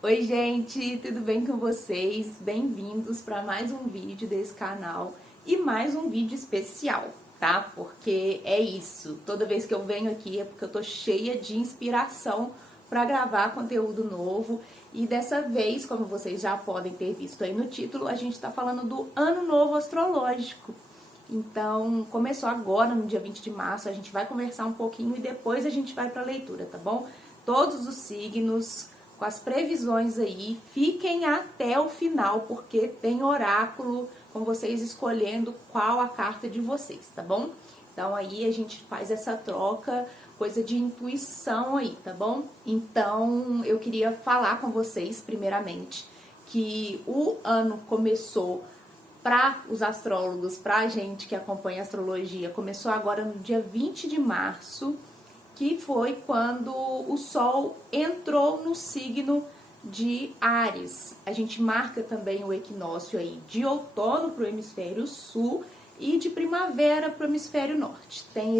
Oi gente, tudo bem com vocês? Bem-vindos para mais um vídeo desse canal e mais um vídeo especial, tá? Porque é isso, toda vez que eu venho aqui é porque eu tô cheia de inspiração para gravar conteúdo novo e dessa vez, como vocês já podem ter visto aí no título, a gente tá falando do Ano Novo Astrológico. Então, começou agora, no dia 20 de março, a gente vai conversar um pouquinho e depois a gente vai para a leitura, tá bom? Todos os signos, com as previsões aí, fiquem até o final, porque tem oráculo com vocês escolhendo qual a carta de vocês, tá bom? Então, aí a gente faz essa troca, coisa de intuição aí, tá bom? Então, eu queria falar com vocês, primeiramente, que o ano começou para os astrólogos, para a gente que acompanha a astrologia, começou agora no dia 20 de março, que foi quando o Sol entrou no signo de Áries. A gente marca também o equinócio aí de outono para o hemisfério sul e de primavera para o hemisfério norte. Tem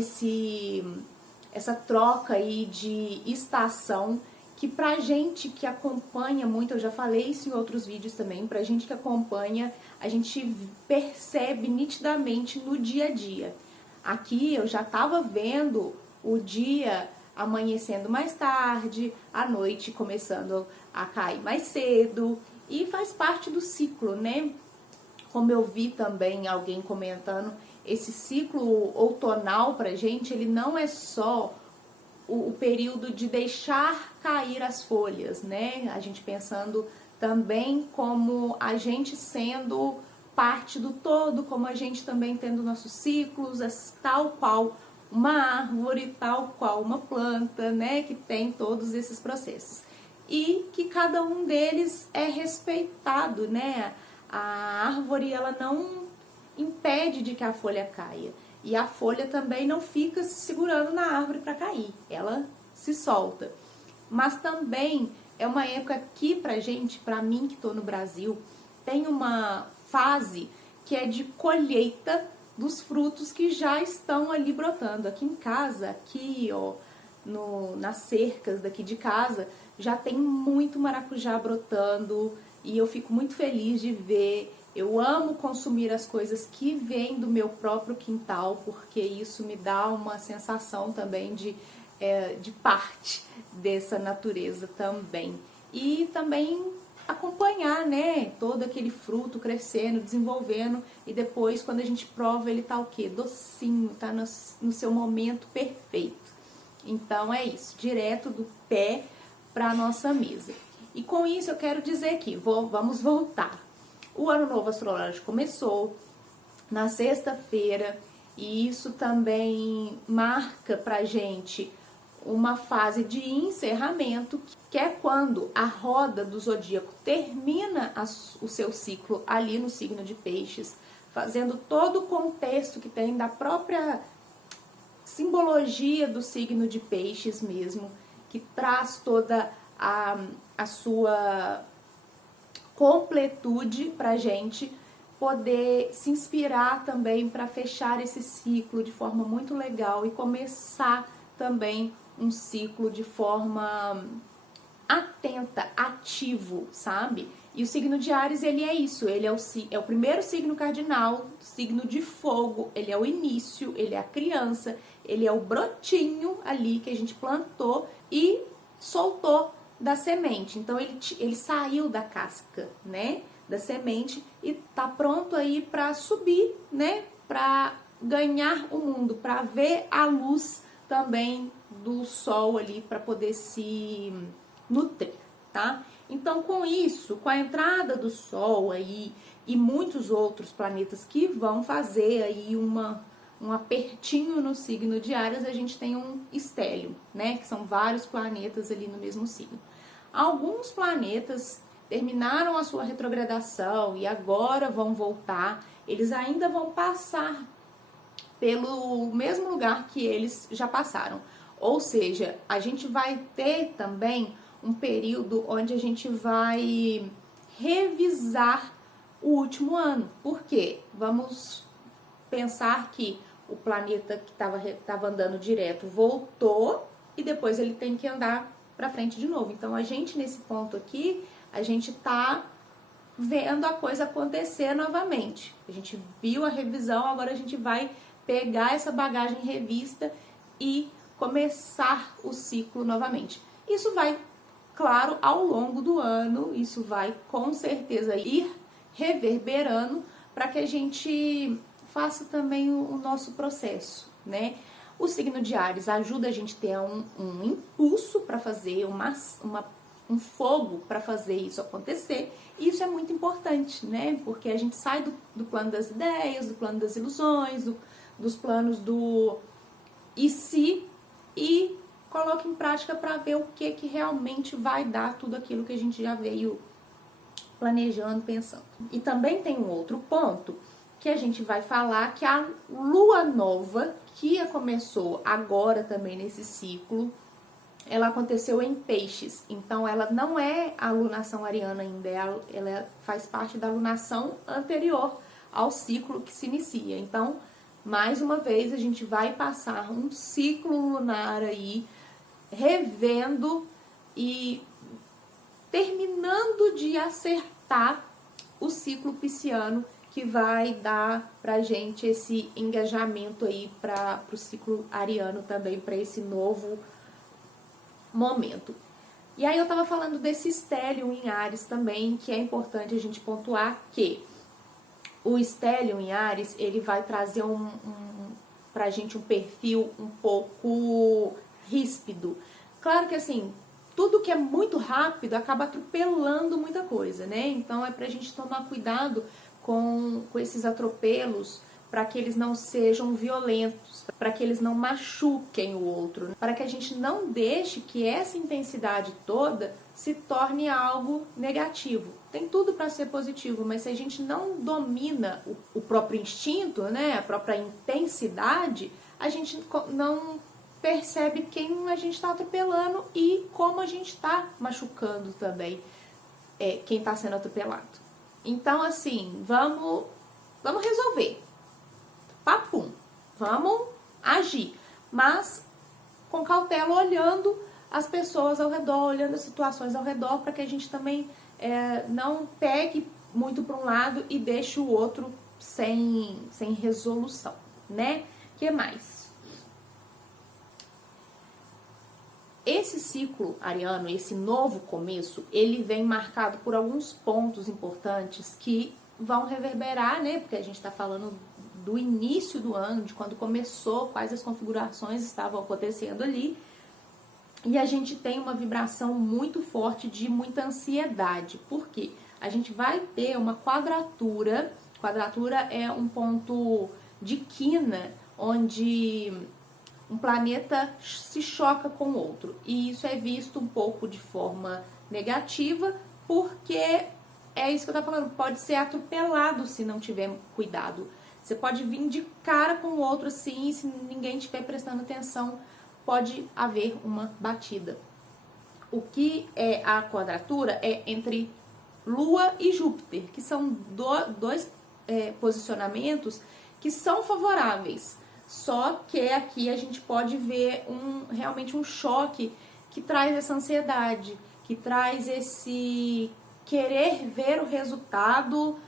essa troca aí de estação que pra gente que acompanha muito, eu já falei isso em outros vídeos também, pra gente que acompanha, a gente percebe nitidamente no dia a dia. Aqui eu já tava vendo o dia amanhecendo mais tarde, a noite começando a cair mais cedo, e faz parte do ciclo, né? Como eu vi também alguém comentando, esse ciclo outonal pra gente, ele não é só o período de deixar cair as folhas, né? A gente pensando também como a gente sendo parte do todo, como a gente também tendo nossos ciclos, tal qual uma árvore, tal qual uma planta, né? Que tem todos esses processos. E que cada um deles é respeitado, né? A árvore, ela não impede de que a folha caia. E a folha também não fica se segurando na árvore para cair, ela se solta. Mas também é uma época que pra gente, pra mim que tô no Brasil, tem uma fase que é de colheita dos frutos que já estão ali brotando. Aqui em casa, aqui ó, nas cercas daqui de casa, já tem muito maracujá brotando e eu fico muito feliz de ver. Eu amo consumir as coisas que vêm do meu próprio quintal, porque isso me dá uma sensação também de parte dessa natureza também. E também acompanhar, né, todo aquele fruto crescendo, desenvolvendo, e depois quando a gente prova ele tá o quê? Docinho, tá no seu momento perfeito. Então é isso, direto do pé para a nossa mesa. E com isso eu quero dizer que vamos voltar. O Ano Novo Astrológico começou na sexta-feira e isso também marca pra gente uma fase de encerramento, que é quando a roda do zodíaco termina o seu ciclo ali no signo de Peixes, fazendo todo o contexto que tem da própria simbologia do signo de Peixes mesmo, que traz toda a sua completude para a gente poder se inspirar também para fechar esse ciclo de forma muito legal e começar também um ciclo de forma atenta, ativo, sabe? E o signo de Áries, ele é isso, ele é o primeiro signo cardinal, signo de fogo, ele é o início, ele é a criança, ele é o brotinho ali que a gente plantou e soltou da semente. Então ele saiu da casca, né, da semente e tá pronto aí para subir, né, para ganhar o mundo, para ver a luz também do sol ali, para poder se nutrir, tá? Então com isso, com a entrada do sol aí e muitos outros planetas que vão fazer aí um apertinho no signo de Áries, a gente tem um estélio, né? Que são vários planetas ali no mesmo signo. Alguns planetas terminaram a sua retrogradação e agora vão voltar. Eles ainda vão passar pelo mesmo lugar que eles já passaram. Ou seja, a gente vai ter também um período onde a gente vai revisar o último ano. Por quê? Vamos pensar que o planeta que estava andando direto voltou e depois ele tem que andar para frente de novo. Então a gente nesse ponto aqui, a gente tá vendo a coisa acontecer novamente. A gente viu a revisão, agora a gente vai pegar essa bagagem revista e começar o ciclo novamente. Isso vai, claro, ao longo do ano, isso vai com certeza ir reverberando para que a gente faça também o nosso processo, né? O signo de Áries ajuda a gente a ter um impulso para fazer, um fogo para fazer isso acontecer. E isso é muito importante, né? Porque a gente sai do plano das ideias, do plano das ilusões, dos planos do e se, e coloca em prática para ver o que realmente vai dar tudo aquilo que a gente já veio planejando, pensando. E também tem um outro ponto que a gente vai falar, que a lua nova, que começou agora também nesse ciclo, ela aconteceu em Peixes. Então ela não é a lunação ariana ainda, ela faz parte da lunação anterior ao ciclo que se inicia. Então, mais uma vez, a gente vai passar um ciclo lunar aí, revendo e terminando de acertar o ciclo pisciano, que vai dar pra gente esse engajamento aí para o ciclo ariano também, para esse novo momento. E aí eu tava falando desse estélio em Áries também, que é importante a gente pontuar que o estélio em Áries, ele vai trazer pra gente um perfil um pouco ríspido. Claro que assim, tudo que é muito rápido acaba atropelando muita coisa, né? Então é pra gente tomar cuidado com esses atropelos, para que eles não sejam violentos, para que eles não machuquem o outro, para que a gente não deixe que essa intensidade toda se torne algo negativo. Tem tudo para ser positivo, mas se a gente não domina o próprio instinto, né, a própria intensidade, a gente não percebe quem a gente está atropelando e como a gente está machucando também quem está sendo atropelado. Então, assim, vamos resolver. Papum, vamos agir, mas com cautela, olhando as pessoas ao redor, olhando as situações ao redor, para que a gente também não pegue muito para um lado e deixe o outro sem resolução, né? O que mais? Esse ciclo ariano, esse novo começo, ele vem marcado por alguns pontos importantes que vão reverberar, né? Porque a gente está falando do início do ano, de quando começou, quais as configurações estavam acontecendo ali. E a gente tem uma vibração muito forte de muita ansiedade. Por quê? A gente vai ter uma quadratura. Quadratura é um ponto de quina, onde um planeta se choca com o outro. E isso é visto um pouco de forma negativa, porque é isso que eu tô falando, pode ser atropelado se não tiver cuidado. Você pode vir de cara com o outro assim, e se ninguém estiver prestando atenção, pode haver uma batida. O que é a quadratura é entre Lua e Júpiter, que são dois posicionamentos que são favoráveis. Só que aqui a gente pode ver realmente um choque que traz essa ansiedade, que traz esse querer ver o resultado,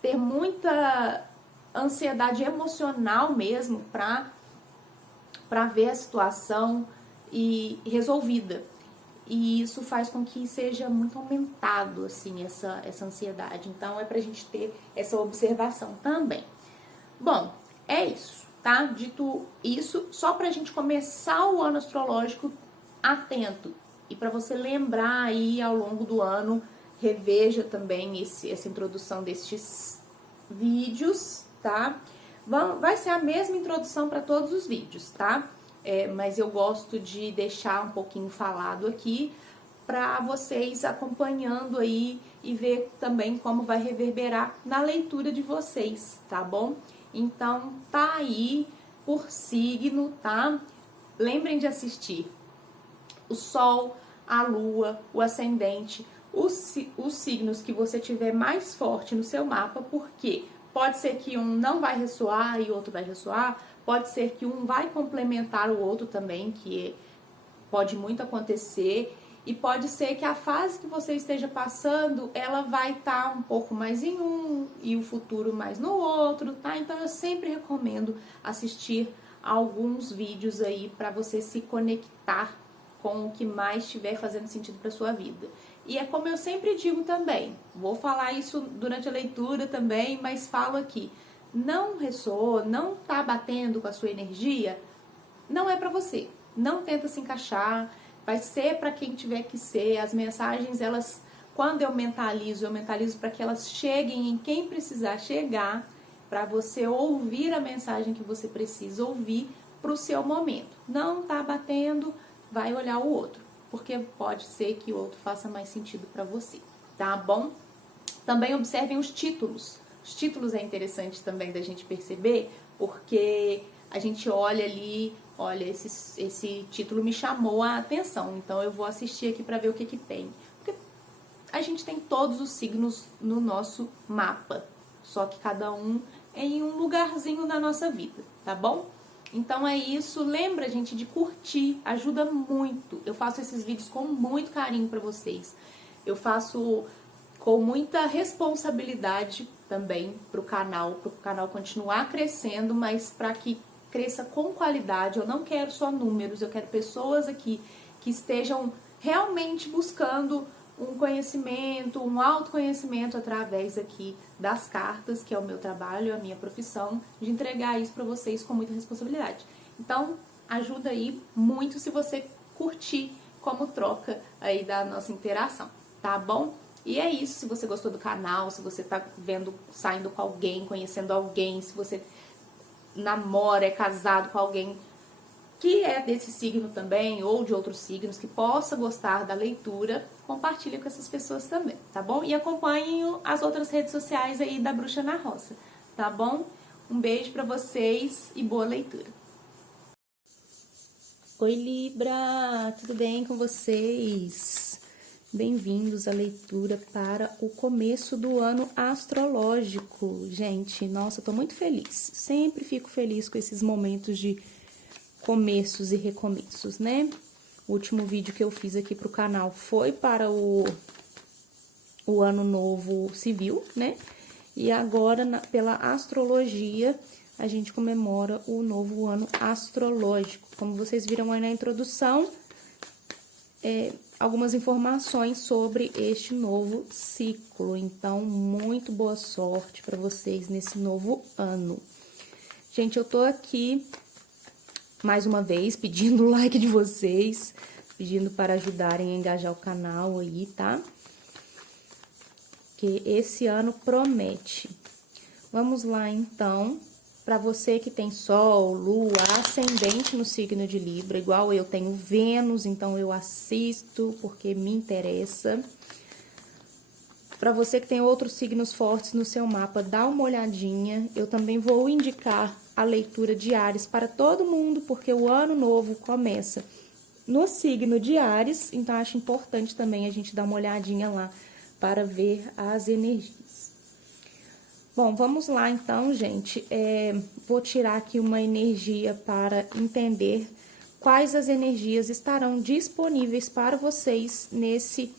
ter muita ansiedade emocional mesmo para ver a situação e resolvida. E isso faz com que seja muito aumentado assim essa ansiedade. Então é pra gente ter essa observação também. Bom, é isso. Tá? Dito isso, só pra gente começar o ano astrológico atento. E para você lembrar aí ao longo do ano, reveja também essa introdução destes vídeos, tá? Vai ser a mesma introdução para todos os vídeos, tá? Mas eu gosto de deixar um pouquinho falado aqui para vocês acompanhando aí e ver também como vai reverberar na leitura de vocês, tá bom? Então, tá aí por signo, tá? Lembrem de assistir o Sol, a Lua, o Ascendente, os signos que você tiver mais forte no seu mapa, porque pode ser que um não vai ressoar e outro vai ressoar, pode ser que um vai complementar o outro também, que pode muito acontecer. E pode ser que a fase que você esteja passando, ela vai estar um pouco mais em um e o futuro mais no outro, tá? Então eu sempre recomendo assistir alguns vídeos aí para você se conectar com o que mais estiver fazendo sentido para sua vida. E é como eu sempre digo também, vou falar isso durante a leitura também, mas falo aqui, não ressoa, não tá batendo com a sua energia, não é para você. Não tenta se encaixar, vai ser para quem tiver que ser. As mensagens, elas, quando eu mentalizo para que elas cheguem em quem precisar chegar, para você ouvir a mensagem que você precisa ouvir para o seu momento. Não tá batendo, vai olhar o outro, porque pode ser que o outro faça mais sentido para você, tá bom? Também observem os títulos. Os títulos é interessante também da gente perceber, porque a gente olha ali, olha, esse título me chamou a atenção, então eu vou assistir aqui para ver o que que tem. Porque a gente tem todos os signos no nosso mapa, só que cada um em um lugarzinho da nossa vida, tá bom? Então é isso, lembra, gente, de curtir, ajuda muito. Eu faço esses vídeos com muito carinho para vocês. Eu faço com muita responsabilidade também para o canal continuar crescendo, mas para que cresça com qualidade. Eu não quero só números, eu quero pessoas aqui que estejam realmente buscando um conhecimento, um autoconhecimento através aqui das cartas, que é o meu trabalho, a minha profissão, de entregar isso para vocês com muita responsabilidade. Então, ajuda aí muito se você curtir como troca aí da nossa interação, tá bom? E é isso, se você gostou do canal, se você tá vendo, saindo com alguém, conhecendo alguém, se você namora, é casado com alguém que é desse signo também, ou de outros signos, que possa gostar da leitura, compartilhe com essas pessoas também, tá bom? E acompanhem as outras redes sociais aí da Bruxa na Roça, tá bom? Um beijo pra vocês e boa leitura. Oi, Libra! Tudo bem com vocês? Bem-vindos à leitura para o começo do ano astrológico. Gente, nossa, eu tô muito feliz. Sempre fico feliz com esses momentos de começos e recomeços, né? O último vídeo que eu fiz aqui pro canal foi para o ano novo civil, né? E agora, pela astrologia, a gente comemora o novo ano astrológico. Como vocês viram aí na introdução, algumas informações sobre este novo ciclo. Então, muito boa sorte para vocês nesse novo ano. Gente, eu tô aqui mais uma vez pedindo o like de vocês, pedindo para ajudarem a engajar o canal aí, tá? Que esse ano promete. Vamos lá, então. Para você que tem Sol, Lua, Ascendente no signo de Libra, igual eu tenho Vênus, então eu assisto porque me interessa. Para você que tem outros signos fortes no seu mapa, dá uma olhadinha. Eu também vou indicar a leitura de Áries para todo mundo, porque o ano novo começa no signo de Áries, então acho importante também a gente dar uma olhadinha lá para ver as energias. Bom, vamos lá então, gente. Vou tirar aqui uma energia para entender quais as energias estarão disponíveis para vocês nesse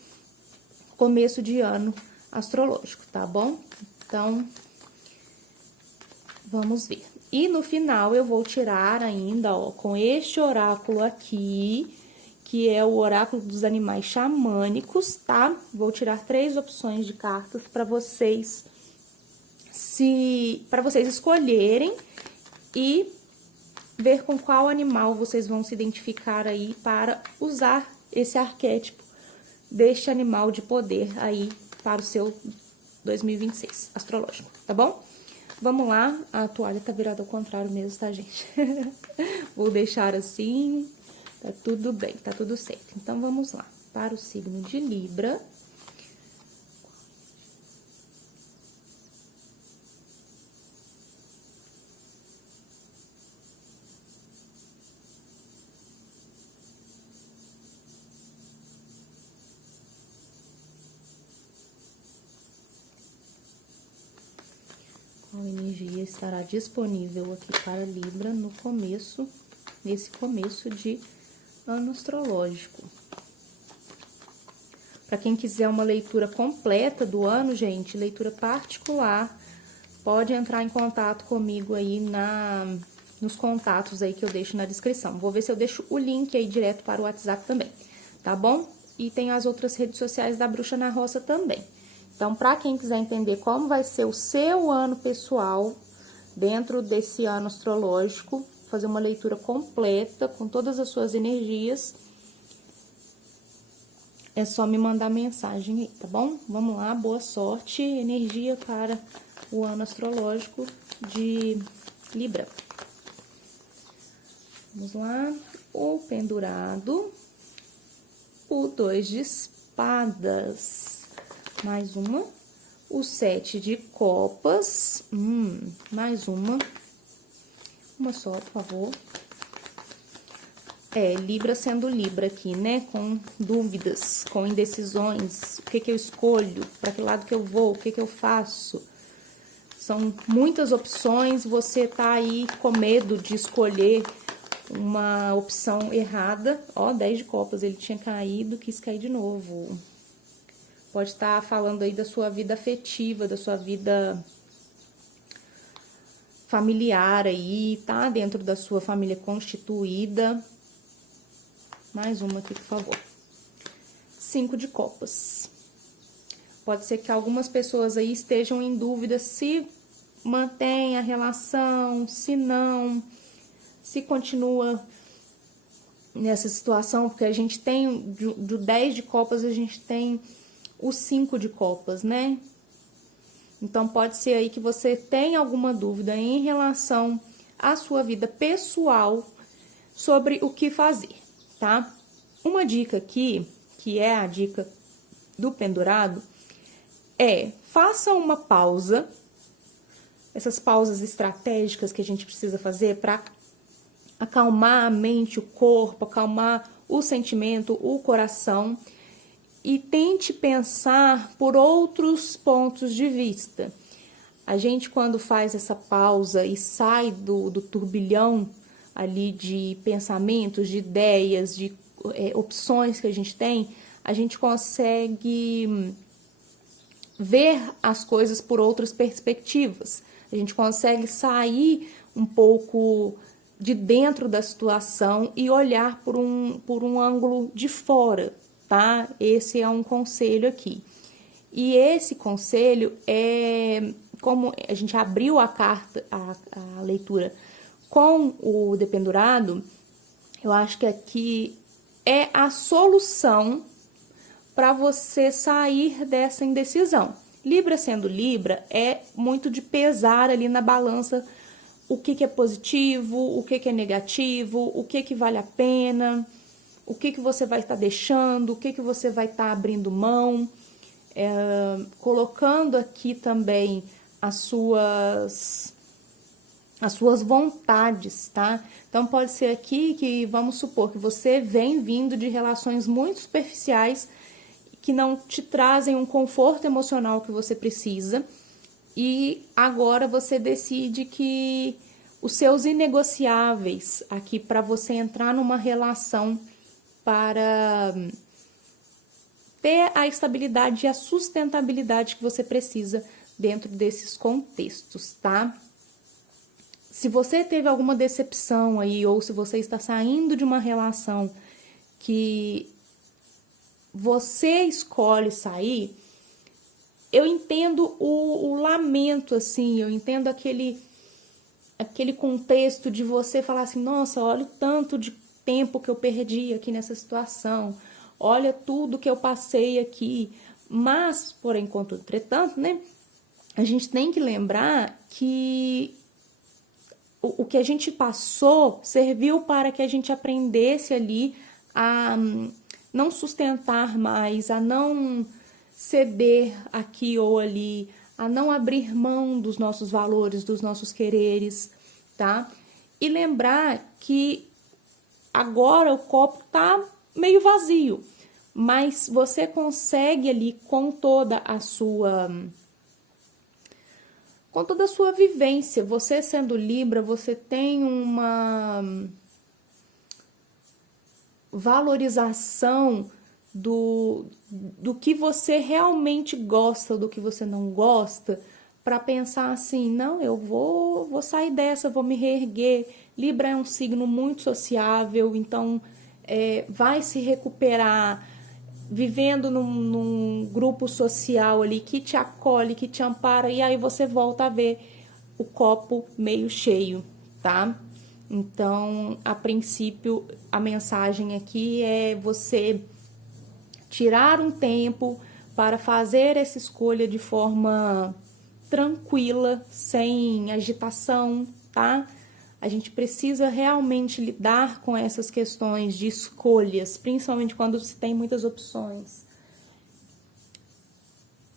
começo de ano astrológico, tá bom? Então, vamos ver. E no final eu vou tirar ainda, ó, com este oráculo aqui, que é o oráculo dos animais xamânicos, tá? Vou tirar 3 opções de cartas para vocês escolherem e ver com qual animal vocês vão se identificar aí para usar esse arquétipo deste animal de poder aí para o seu 2026 astrológico, tá bom? Vamos lá, a toalha tá virada ao contrário mesmo, tá, gente? Vou deixar assim, tá tudo bem, tá tudo certo. Então, vamos lá, para o signo de Libra. Qual energia estará disponível aqui para Libra nesse começo de ano astrológico? Para quem quiser uma leitura completa do ano, gente, leitura particular, pode entrar em contato comigo aí nos contatos aí que eu deixo na descrição. Vou ver se eu deixo o link aí direto para o WhatsApp também, tá bom? E tem as outras redes sociais da Bruxa na Roça também. Então, para quem quiser entender como vai ser o seu ano pessoal dentro desse ano astrológico, fazer uma leitura completa com todas as suas energias, é só me mandar mensagem aí, tá bom? Vamos lá, boa sorte, energia para o ano astrológico de Libra. Vamos lá, o pendurado, o 2 de espadas, mais uma, o 7 de copas, mais uma só, por favor. Libra sendo Libra aqui, né? Com dúvidas, com indecisões. O que eu escolho? Para que lado que eu vou? O que eu faço? São muitas opções. Você tá aí com medo de escolher uma opção errada. Ó, 10 de copas. Ele tinha caído, quis cair de novo. Pode estar falando aí da sua vida afetiva, da sua vida familiar aí, tá? Dentro da sua família constituída. Mais uma aqui, por favor. 5 de copas. Pode ser que algumas pessoas aí estejam em dúvida se mantém a relação, se não, se continua nessa situação, porque a gente tem, do 10 de copas, a gente tem o 5 de copas, né? Então, pode ser aí que você tenha alguma dúvida em relação à sua vida pessoal sobre o que fazer. Tá? Uma dica aqui, que é a dica do pendurado, faça uma pausa, essas pausas estratégicas que a gente precisa fazer para acalmar a mente, o corpo, acalmar o sentimento, o coração, e tente pensar por outros pontos de vista. A gente, quando faz essa pausa e sai do turbilhão ali de pensamentos, de ideias, de opções que a gente consegue ver as coisas por outras perspectivas. A gente consegue sair um pouco de dentro da situação e olhar por um ângulo de fora, tá? Esse é um conselho aqui. E esse conselho como a gente abriu a carta, a leitura com o dependurado, eu acho que aqui é a solução para você sair dessa indecisão. Libra sendo Libra, é muito de pesar ali na balança o que é positivo, o que é negativo, o que vale a pena, o que você vai estar deixando, o que você vai estar abrindo mão, colocando aqui também as suas vontades, tá? Então, pode ser aqui que, vamos supor, que você vem vindo de relações muito superficiais que não te trazem um conforto emocional que você precisa, e agora você decide que os seus inegociáveis aqui para você entrar numa relação, para ter a estabilidade e a sustentabilidade que você precisa dentro desses contextos, tá? Se você teve alguma decepção aí, ou se você está saindo de uma relação que você escolhe sair, eu entendo o lamento, assim, eu entendo aquele contexto de você falar assim, nossa, olha o tanto de tempo que eu perdi aqui nessa situação, olha tudo que eu passei aqui, mas, por enquanto, entretanto, né, a gente tem que lembrar que o que a gente passou serviu para que a gente aprendesse ali a não sustentar mais, a não ceder aqui ou ali, a não abrir mão dos nossos valores, dos nossos quereres, tá? E lembrar que agora o copo tá meio vazio, mas você consegue ali com toda a sua vivência, você sendo Libra, você tem uma valorização do que você realmente gosta, do que você não gosta, para pensar assim, não, eu vou sair dessa, vou me reerguer. Libra é um signo muito sociável, então vai se recuperar vivendo num grupo social ali que te acolhe, que te ampara, e aí você volta a ver o copo meio cheio, tá? Então, a princípio, a mensagem aqui é você tirar um tempo para fazer essa escolha de forma tranquila, sem agitação, tá? A gente precisa realmente lidar com essas questões de escolhas, principalmente quando se tem muitas opções.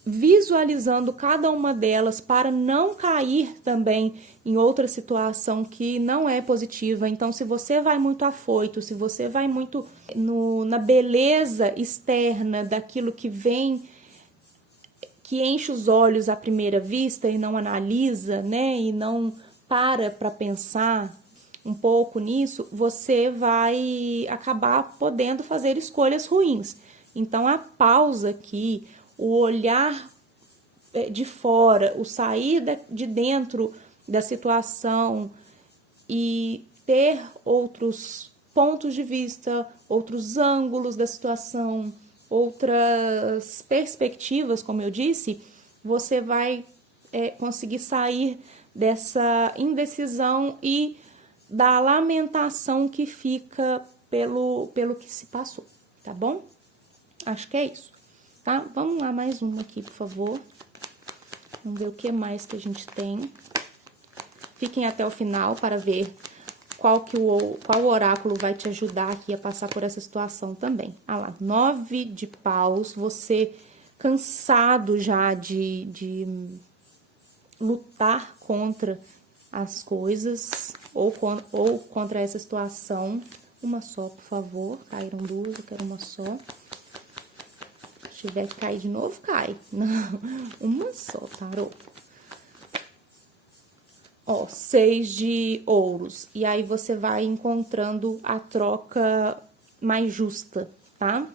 Visualizando cada uma delas para não cair também em outra situação que não é positiva. Então, se você vai muito afoito, se você vai muito na beleza externa daquilo que vem, que enche os olhos à primeira vista e não analisa, né, e não para pensar um pouco nisso, você vai acabar podendo fazer escolhas ruins. Então, a pausa aqui, o olhar de fora, o sair de dentro da situação e ter outros pontos de vista, outros ângulos da situação, outras perspectivas, como eu disse, você vai conseguir sair dessa indecisão e da lamentação que fica pelo que se passou, tá bom? Acho que é isso, tá? Vamos lá, mais uma aqui, por favor. Vamos ver o que mais que a gente tem. Fiquem até o final para ver qual oráculo vai te ajudar aqui a passar por essa situação também. Ah lá, 9 de paus, você cansado já de lutar contra as coisas ou contra essa situação. Uma só, por favor. Caíram duas, eu quero uma só. Se tiver que cair de novo, cai. Não, uma só, tarô. Ó, 6 de ouros. E aí, você vai encontrando a troca mais justa, tá?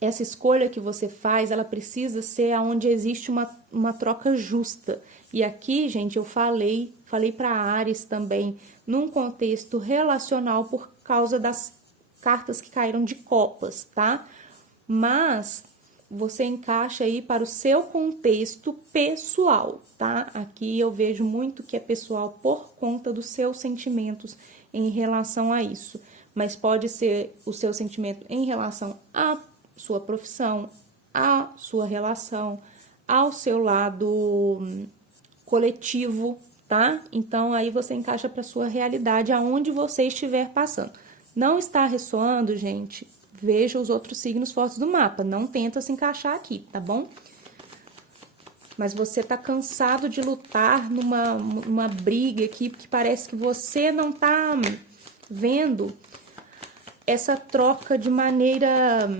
Essa escolha que você faz, ela precisa ser onde existe uma troca justa. E aqui, gente, eu falei para Áries também, num contexto relacional por causa das cartas que caíram de copas, tá? Mas você encaixa aí para o seu contexto pessoal, tá? Aqui eu vejo muito que é pessoal por conta dos seus sentimentos em relação a isso. Mas pode ser o seu sentimento em relação à sua profissão, à sua relação, ao seu lado coletivo, tá? Então, aí você encaixa para sua realidade, aonde você estiver passando. Não está ressoando, gente? Veja os outros signos fortes do mapa. Não tenta se encaixar aqui, tá bom? Mas você tá cansado de lutar numa briga aqui, porque parece que você não tá vendo essa troca de maneira...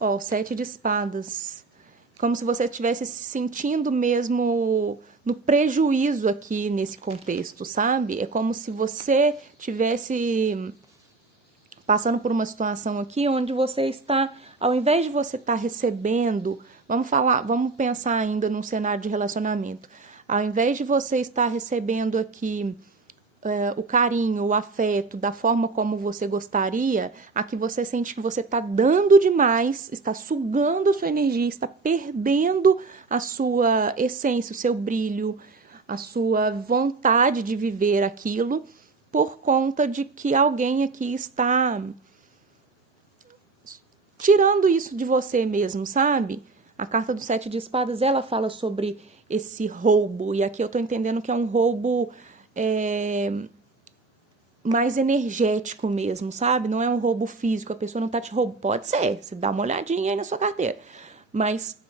Ó, o 7 de espadas. Como se você estivesse se sentindo mesmo no prejuízo aqui nesse contexto, sabe? É como se você tivesse passando por uma situação aqui onde você está, ao invés de você estar recebendo, vamos pensar ainda num cenário de relacionamento. Ao invés de você estar recebendo aqui o carinho, o afeto, da forma como você gostaria, aqui você sente que você está dando demais, está sugando a sua energia, está perdendo a sua essência, o seu brilho, a sua vontade de viver aquilo, por conta de que alguém aqui está tirando isso de você mesmo, sabe? A carta do 7 de espadas, ela fala sobre esse roubo, e aqui eu tô entendendo que é um roubo mais energético mesmo, sabe? Não é um roubo físico, a pessoa não tá te roubando. Pode ser, você dá uma olhadinha aí na sua carteira. Mas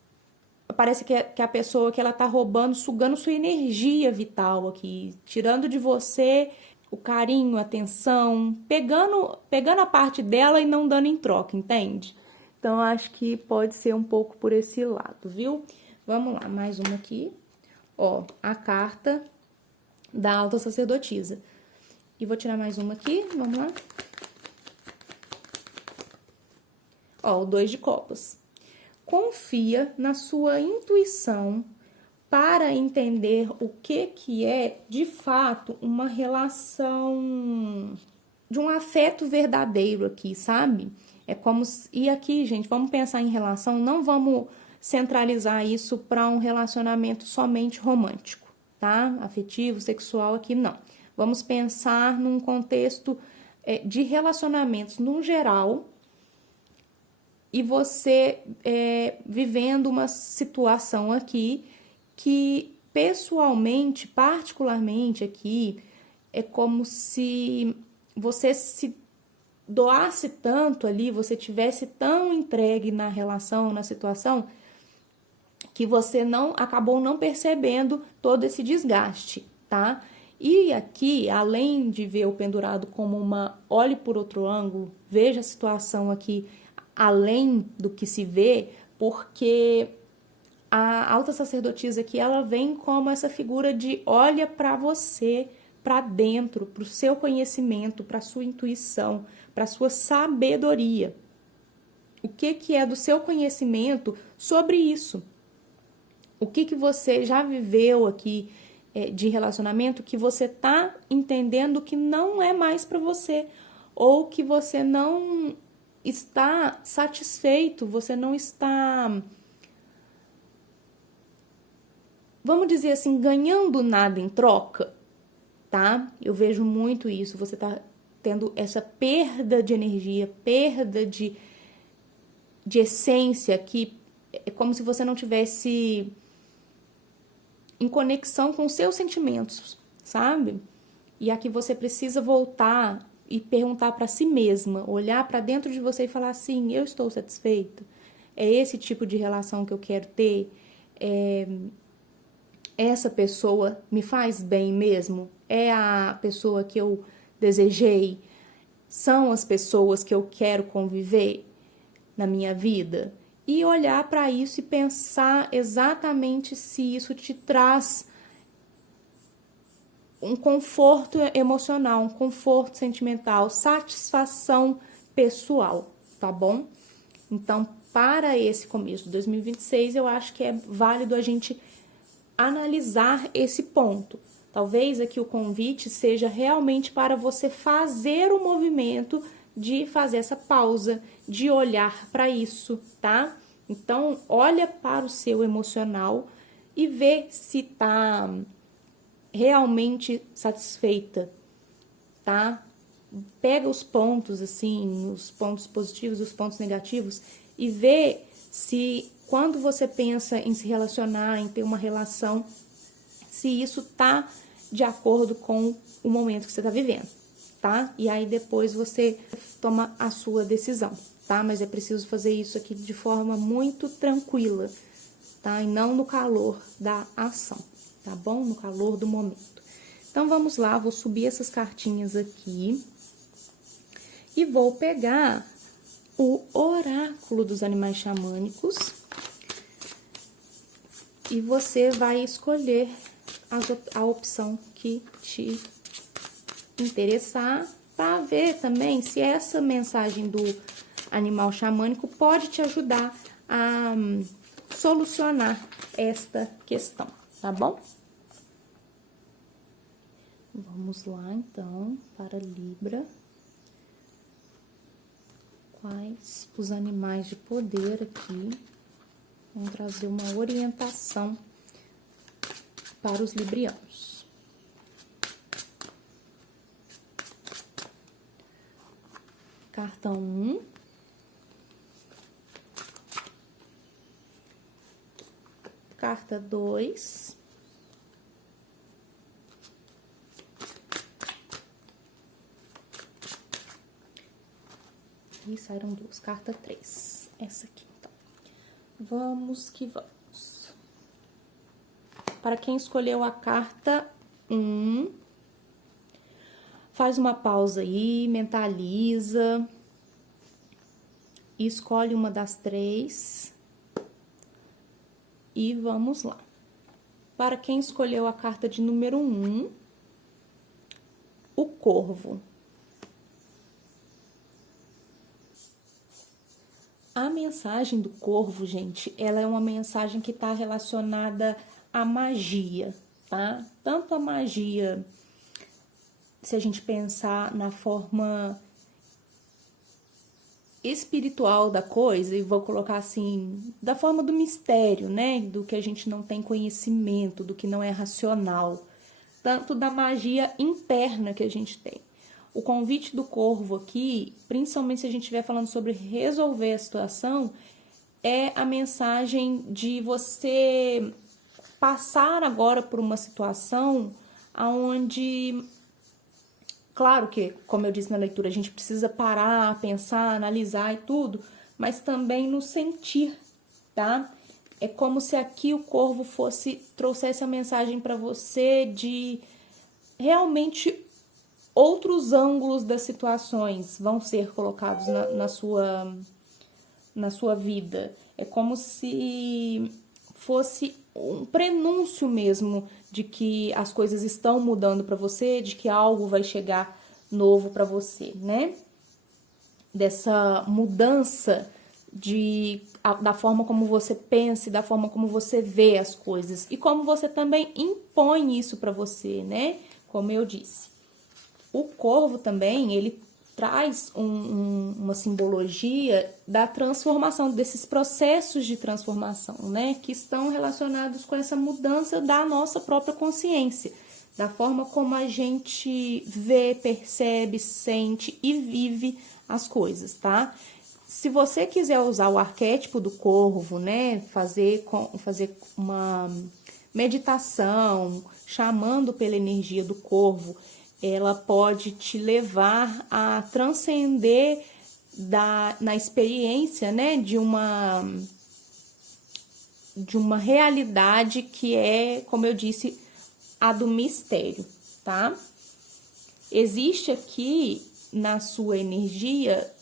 parece que a pessoa que ela tá roubando, sugando sua energia vital aqui, tirando de você o carinho, a atenção, pegando a parte dela e não dando em troca, entende? Então, acho que pode ser um pouco por esse lado, viu? Vamos lá, mais uma aqui. Ó, a carta da alta sacerdotisa. E vou tirar mais uma aqui, vamos lá. Ó, o 2 de copas. Confia na sua intuição para entender o que é, de fato, uma relação de um afeto verdadeiro aqui, sabe? É como se... E aqui, gente, vamos pensar em relação, não vamos centralizar isso para um relacionamento somente romântico, tá? Afetivo, sexual, aqui não. Vamos pensar num contexto de relacionamentos no geral, e você vivendo uma situação aqui que pessoalmente, particularmente aqui, é como se você se doasse tanto ali, você tivesse tão entregue na relação, na situação, que você acabou não percebendo todo esse desgaste, tá? E aqui, além de ver o pendurado como uma olhe por outro ângulo, veja a situação aqui além do que se vê, porque a alta sacerdotisa aqui, ela vem como essa figura de olha para você, para dentro, para o seu conhecimento, para a sua intuição, para a sua sabedoria. O que é do seu conhecimento sobre isso? O que você já viveu aqui de relacionamento que você está entendendo que não é mais para você, ou que você não está satisfeito, você não está, vamos dizer assim, ganhando nada em troca, tá? Eu vejo muito isso, você tá tendo essa perda de energia, perda de essência, que é como se você não tivesse em conexão com os seus sentimentos, sabe? E aqui você precisa voltar e perguntar para si mesma, olhar para dentro de você e falar assim, eu estou satisfeita? É esse tipo de relação que eu quero ter? Essa pessoa me faz bem mesmo? É a pessoa que eu desejei? São as pessoas que eu quero conviver na minha vida? E olhar para isso e pensar exatamente se isso te traz um conforto emocional, um conforto sentimental, satisfação pessoal, tá bom? Então, para esse começo de 2026, eu acho que é válido a gente analisar esse ponto. Talvez aqui o convite seja realmente para você fazer o movimento de fazer essa pausa, de olhar para isso, tá? Então, olha para o seu emocional e vê se tá realmente satisfeita, tá? Pega os pontos, assim, os pontos positivos, os pontos negativos e vê se quando você pensa em se relacionar, em ter uma relação, se isso tá de acordo com o momento que você tá vivendo, tá? E aí depois você toma a sua decisão, tá? Mas é preciso fazer isso aqui de forma muito tranquila, tá? E não no calor da ação, tá bom? No calor do momento. Então, vamos lá, vou subir essas cartinhas aqui e vou pegar o oráculo dos animais xamânicos e você vai escolher a opção que te interessar para ver também se essa mensagem do animal xamânico pode te ajudar a solucionar esta questão, tá bom? Vamos lá, então, para Libra. Quais os animais de poder aqui vão trazer uma orientação para os librianos? Carta 1. Carta 2. E saíram duas. Carta 3. Essa aqui, então. Vamos que vamos. Para quem escolheu a carta 1, faz uma pausa aí, mentaliza. E escolhe uma das 3. E vamos lá. Para quem escolheu a carta de número 1, o Corvo. A mensagem do corvo, gente, ela é uma mensagem que está relacionada à magia, tá? Tanto a magia, se a gente pensar na forma espiritual da coisa, e vou colocar assim, da forma do mistério, né? Do que a gente não tem conhecimento, do que não é racional. Tanto da magia interna que a gente tem. O convite do corvo aqui, principalmente se a gente estiver falando sobre resolver a situação, é a mensagem de você passar agora por uma situação onde, claro que, como eu disse na leitura, a gente precisa parar, pensar, analisar e tudo, mas também no sentir, tá? É como se aqui o corvo trouxesse a mensagem para você de realmente outros ângulos das situações vão ser colocados na sua vida. É como se fosse um prenúncio mesmo de que as coisas estão mudando para você, de que algo vai chegar novo para você, né? Dessa mudança da forma como você pensa, da forma como você vê as coisas e como você também impõe isso para você, né? Como eu disse. O corvo também, ele traz uma simbologia da transformação, desses processos de transformação, né? Que estão relacionados com essa mudança da nossa própria consciência, da forma como a gente vê, percebe, sente e vive as coisas, tá? Se você quiser usar o arquétipo do corvo, né? Fazer uma meditação, chamando pela energia do corvo, ela pode te levar a transcender na experiência, né, de uma realidade que é, como eu disse, a do mistério, tá? Existe aqui na sua energia,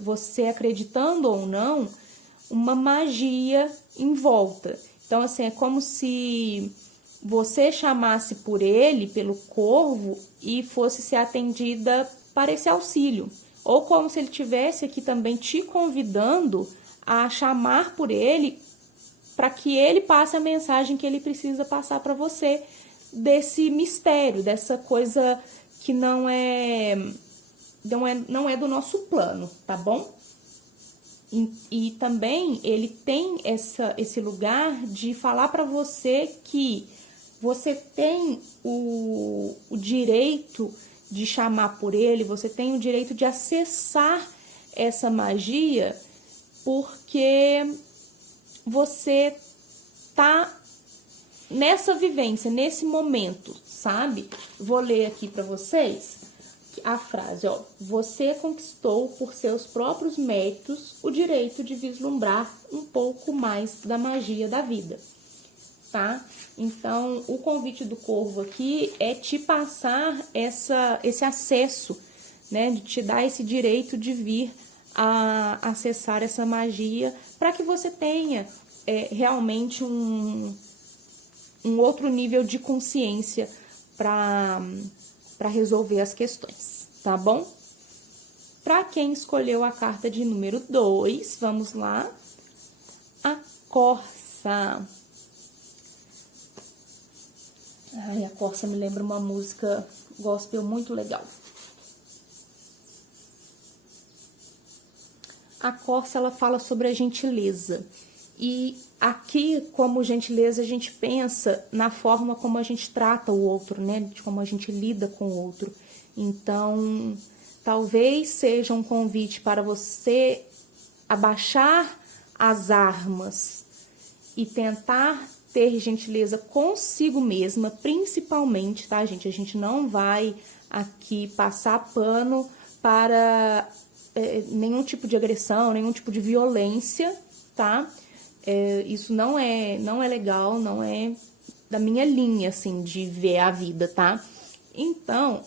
você acreditando ou não, uma magia em volta. Então, assim, é como se você chamasse por ele, pelo corvo, e fosse ser atendida para esse auxílio. Ou como se ele estivesse aqui também te convidando a chamar por ele para que ele passe a mensagem que ele precisa passar para você desse mistério, dessa coisa que não é do nosso plano, tá bom? E também ele tem esse lugar de falar para você que você tem o direito de chamar por ele, você tem o direito de acessar essa magia, porque você tá nessa vivência, nesse momento, sabe? Vou ler aqui para vocês a frase, ó. Você conquistou por seus próprios méritos o direito de vislumbrar um pouco mais da magia da vida, tá? Então, o convite do corvo aqui é te passar esse acesso, né? De te dar esse direito de vir a acessar essa magia para que você tenha realmente um outro nível de consciência para resolver as questões, tá bom? Para quem escolheu a carta de número 2, vamos lá. A Corça. Ai, a Corça me lembra uma música gospel muito legal. A Corça, ela fala sobre a gentileza. E aqui, como gentileza, a gente pensa na forma como a gente trata o outro, né? De como a gente lida com o outro. Então, talvez seja um convite para você abaixar as armas e tentar ter gentileza consigo mesma, principalmente, tá, gente? A gente não vai aqui passar pano para nenhum tipo de agressão, nenhum tipo de violência, tá? Isso não é legal, não é da minha linha, assim, de ver a vida, tá? Então,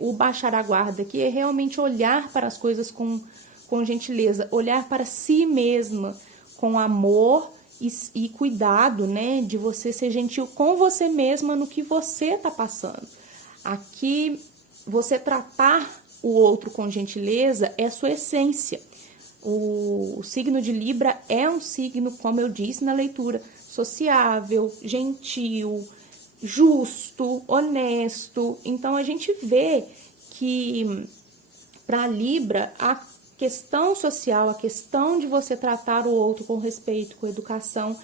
o baixar a guarda aqui é realmente olhar para as coisas com gentileza, olhar para si mesma com amor e cuidado, né? De você ser gentil com você mesma no que você tá passando. Aqui, você tratar o outro com gentileza é a sua essência. O signo de Libra é um signo, como eu disse na leitura, sociável, gentil, justo, honesto. Então a gente vê que para Libra a questão social, a questão de você tratar o outro com respeito, com educação,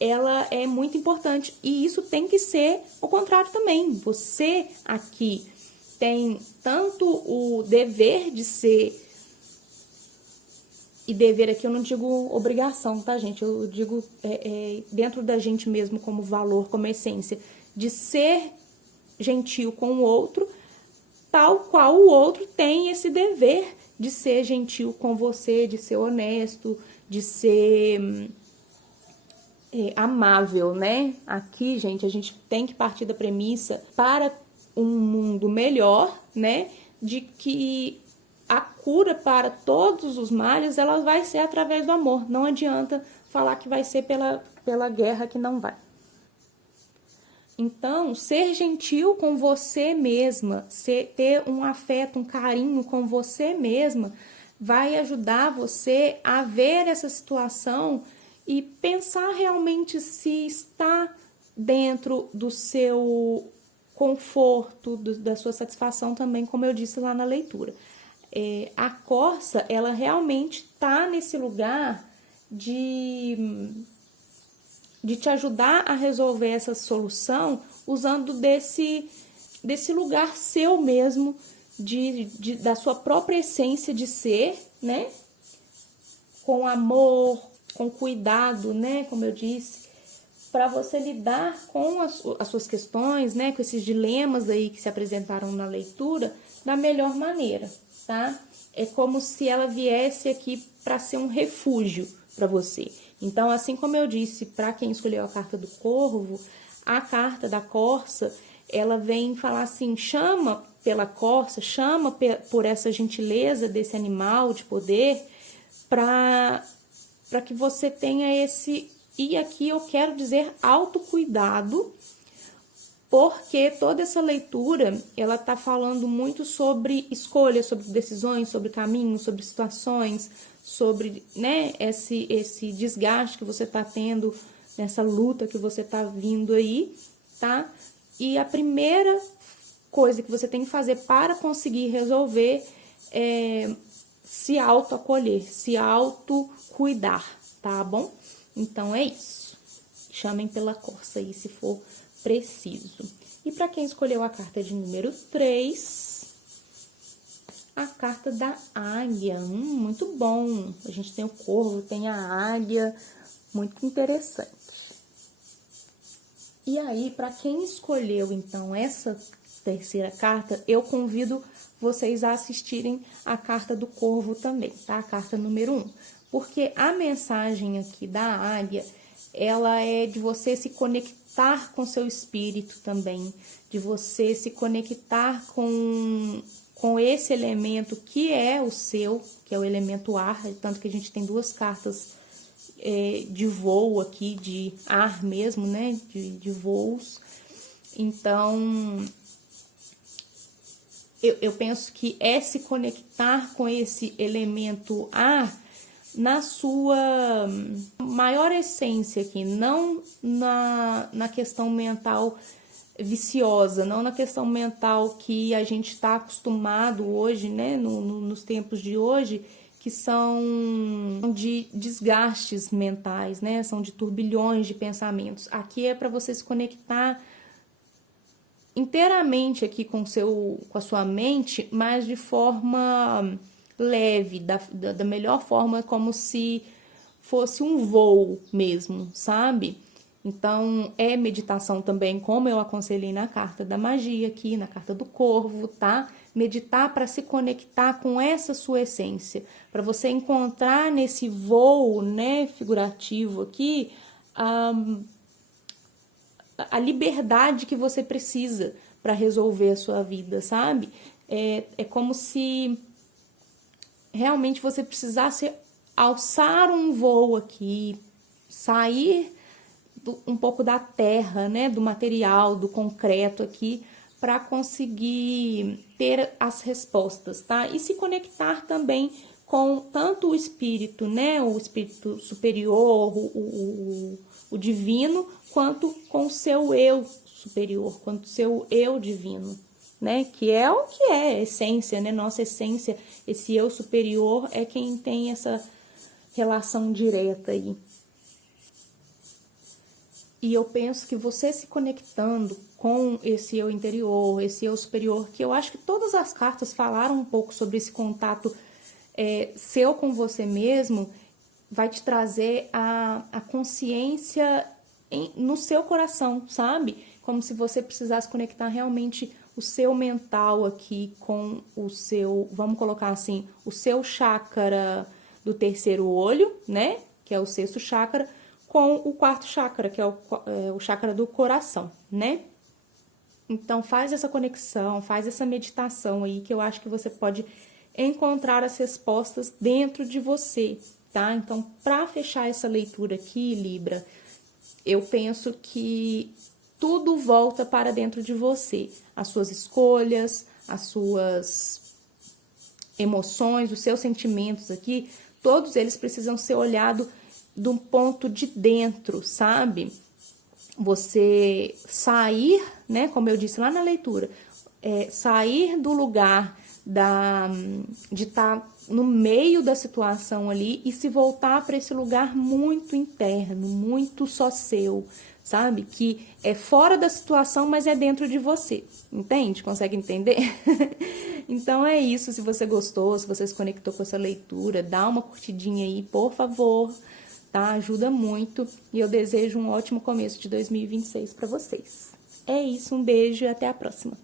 ela é muito importante. E isso tem que ser o contrário também. Você aqui tem tanto o dever de ser, e dever aqui eu não digo obrigação, tá, gente? Eu digo dentro da gente mesmo como valor, como essência, de ser gentil com o outro, tal qual o outro tem esse dever de ser gentil com você, de ser honesto, de ser amável, né? Aqui, gente, a gente tem que partir da premissa para um mundo melhor, né? De que a cura para todos os males, ela vai ser através do amor. Não adianta falar que vai ser pela guerra, que não vai. Então, ser gentil com você mesma, ter um afeto, um carinho com você mesma, vai ajudar você a ver essa situação e pensar realmente se está dentro do seu conforto, da sua satisfação também, como eu disse lá na leitura. A Corça, ela realmente está nesse lugar de te ajudar a resolver essa solução usando desse lugar seu mesmo, da sua própria essência de ser, né? Com amor, com cuidado, né? Como eu disse, para você lidar com as suas questões, né? Com esses dilemas aí que se apresentaram na leitura da melhor maneira, tá? É como se ela viesse aqui para ser um refúgio para você. Então, assim como eu disse, para quem escolheu a carta do Corvo, a carta da Corça, ela vem falar assim, chama pela Corça, chama por essa gentileza desse animal de poder, para que você tenha esse, e aqui eu quero dizer autocuidado, porque toda essa leitura, ela está falando muito sobre escolhas, sobre decisões, sobre caminhos, sobre situações, sobre, né, esse desgaste que você está tendo, nessa luta que você está vindo aí, tá? E a primeira coisa que você tem que fazer para conseguir resolver é se autoacolher, se autocuidar, tá bom? Então é isso. Chamem pela Corça aí, se for preciso. E para quem escolheu a carta de número 3, a carta da águia, muito bom. A gente tem o corvo, tem a águia, muito interessante. E aí, para quem escolheu, então, essa terceira carta, eu convido vocês a assistirem a carta do corvo também, tá? A carta número 1. Porque a mensagem aqui da águia, ela é de você se conectar com seu espírito também, de você se conectar com esse elemento que é o seu, que é o elemento ar, tanto que a gente tem duas cartas de voo aqui, de ar mesmo, né, de voos. Então, eu penso que é se conectar com esse elemento ar na sua maior essência aqui, não na questão mental viciosa, não na questão mental que a gente está acostumado hoje, né, nos tempos de hoje, que são de desgastes mentais, né, são de turbilhões de pensamentos. Aqui é para você se conectar inteiramente aqui com a sua mente, mas de forma leve, da melhor forma, como se fosse um voo mesmo, sabe? Então, é meditação também, como eu aconselhei na carta da magia aqui, na carta do corvo, tá? Meditar para se conectar com essa sua essência, para você encontrar nesse voo, né, figurativo aqui, a liberdade que você precisa para resolver a sua vida, sabe? É como se realmente você precisasse alçar um voo aqui, sair um pouco da terra, né, do material, do concreto aqui, para conseguir ter as respostas, tá? E se conectar também com tanto o espírito, né, o espírito superior, o divino, quanto com o seu eu superior, quanto o seu eu divino, né, que é o que é a essência, né, nossa essência, esse eu superior é quem tem essa relação direta aí. E eu penso que você se conectando com esse eu interior, esse eu superior, que eu acho que todas as cartas falaram um pouco sobre esse contato seu com você mesmo, vai te trazer a consciência no seu coração, sabe? Como se você precisasse conectar realmente o seu mental aqui com o seu, vamos colocar assim, o seu chakra do terceiro olho, né? Que é o sexto chakra, com o quarto chakra, que é o chakra do coração, né? Então, faz essa conexão, faz essa meditação aí, que eu acho que você pode encontrar as respostas dentro de você, tá? Então, para fechar essa leitura aqui, Libra, eu penso que tudo volta para dentro de você. As suas escolhas, as suas emoções, os seus sentimentos aqui, todos eles precisam ser olhados de um ponto de dentro, sabe? Você sair, né, como eu disse lá na leitura, sair do lugar de estar no meio da situação ali e se voltar para esse lugar muito interno, muito só seu, sabe? Que é fora da situação, mas é dentro de você, entende? Consegue entender? Então é isso, se você gostou, se você se conectou com essa leitura, dá uma curtidinha aí, por favor, tá? Ajuda muito e eu desejo um ótimo começo de 2026 para vocês. É isso, um beijo e até a próxima.